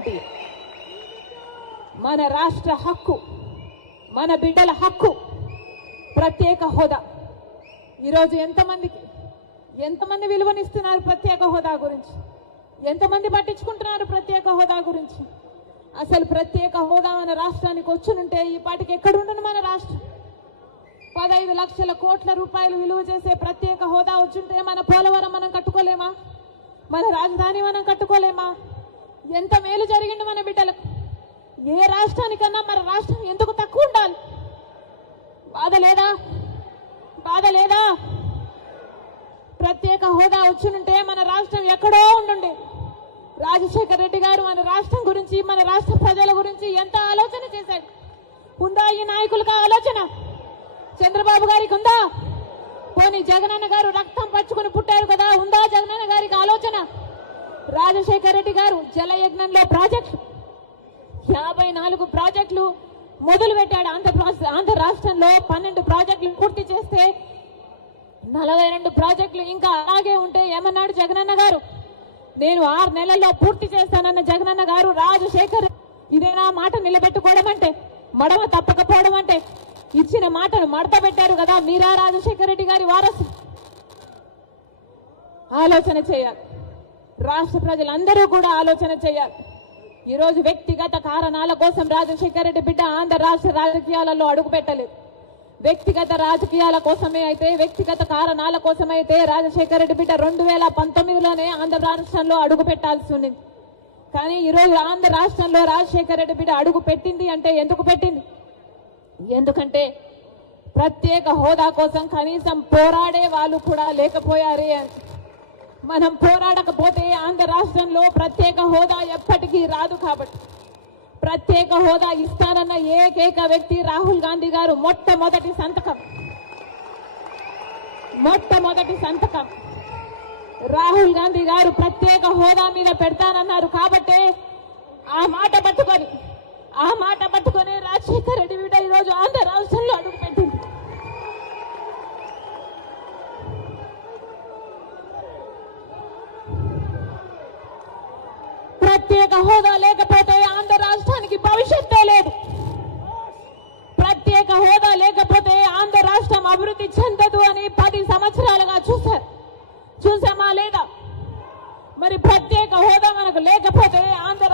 Guarantee. మన రాష్ట్ర హక్కు, మన బిడ్డల హక్కు ప్రత్యేక హోదా. ఈరోజు ఎంతమంది విలువనిస్తున్నారు ప్రత్యేక హోదా గురించి? ఎంతమంది పట్టించుకుంటున్నారు ప్రత్యేక హోదా గురించి? అసలు ప్రత్యేక హోదా మన రాష్ట్రానికి వచ్చునుంటే ఈ పాటికి ఎక్కడుండను మన రాష్ట్రం? 15 లక్షల కోట్ల రూపాయలు విలువ చేసే ప్రత్యేక హోదా వచ్చుంటే మన పోలవరం మనం కట్టుకోలేమా? మన రాజధాని మనం కట్టుకోలేమా? ఎంత మేలు జరిగింది మన బిడ్డలకు. ఏ రాష్ట్రానికన్నా మన రాష్ట్రం ఎందుకు తక్కువ ఉండాలి? బాధ లేదా? ప్రత్యేక హోదా వచ్చునుంటే మన రాష్ట్రం ఎక్కడో ఉండుండే. రాజశేఖర రెడ్డి గారు మన రాష్ట్రం గురించి, మన రాష్ట్ర ప్రజల గురించి ఎంత ఆలోచన చేశాడు. ఉందా ఈ నాయకులకు ఆలోచన? చంద్రబాబు గారికి ఉందా? పోనీ జగనన్న గారు రక్తం పచ్చుకుని పుట్టారు కదా, ఉందా జగనన్న గారికి ఆలోచన? రాజశేఖర రెడ్డి గారు జలయజ్ఞంలో ప్రాజెక్టులు 54 ప్రాజెక్టులు మొదలు పెట్టాడు. ఆంధ్ర రాష్ట్రంలో 12 ప్రాజెక్టులు పూర్తి చేస్తే 42 ప్రాజెక్టులు ఇంకా అలాగే ఉంటే ఏమన్నాడు జగనన్న గారు? నేను 6 నెలల్లో పూర్తి చేస్తానన్న జగనన్న గారు రాజశేఖర్ ఇదేనా మాట నిలబెట్టుకోవడం అంటే? మడమ తప్పకపోవడం అంటే? ఇచ్చిన మాటను మడత పెట్టారు కదా మీరా రాజశేఖర రెడ్డి గారి వారసు. ఆలోచన చేయాలి. రాష్ట్ర ప్రజలందరూ కూడా ఆలోచన చేయాలి. ఈరోజు వ్యక్తిగత కారణాల కోసం రాజశేఖర రెడ్డి బిడ్డ ఆంధ్ర రాష్ట్ర రాజకీయాలలో అడుగు పెట్టలేదు. వ్యక్తిగత రాజకీయాల కోసమే అయితే, వ్యక్తిగత కారణాల కోసమైతే రాజశేఖర రెడ్డి బిడ్డ 2019లోనే ఆంధ్ర రాష్ట్రంలో అడుగు పెట్టాల్సి ఉంది. కానీ ఈరోజు ఆంధ్ర రాష్ట్రంలో రాజశేఖర రెడ్డి బిడ్డ అడుగు పెట్టింది అంటే ఎందుకు పెట్టింది? ఎందుకంటే ప్రత్యేక హోదా కోసం కనీసం పోరాడే వాళ్ళు కూడా లేకపోయారే అని. మనం పోరాడకపోతే ఆంధ్ర రాష్ట్రంలో ప్రత్యేక హోదా ఎప్పటికీ రాదు. కాబట్టి ప్రత్యేక హోదా ఇస్తానన్న ఏకైక వ్యక్తి రాహుల్ గాంధీ గారు. మొట్టమొదటి సంతకం రాహుల్ గాంధీ గారు ప్రత్యేక హోదా మీద పెడతానన్నారు. కాబట్టి ఆ మాట పట్టుకొని రాజశేఖర రెడ్డి బిడ్డ ఈరోజు ఆంధ్ర రాష్ట్రంలో అడుగుపెట్టింది. ప్రత్యేక హోదా లేకపోతే ఆంధ్ర రాష్ట్రానికి భవిష్యత్తే లేదు. ప్రత్యేక హోదా లేకపోతే ఆంధ్ర రాష్ట్రం అభివృద్ధి చెందదు అని 10 సంవత్సరాలుగా చూసామా లేదా? మరి ప్రత్యేక హోదా మనకు లేకపోతే ఆంధ్ర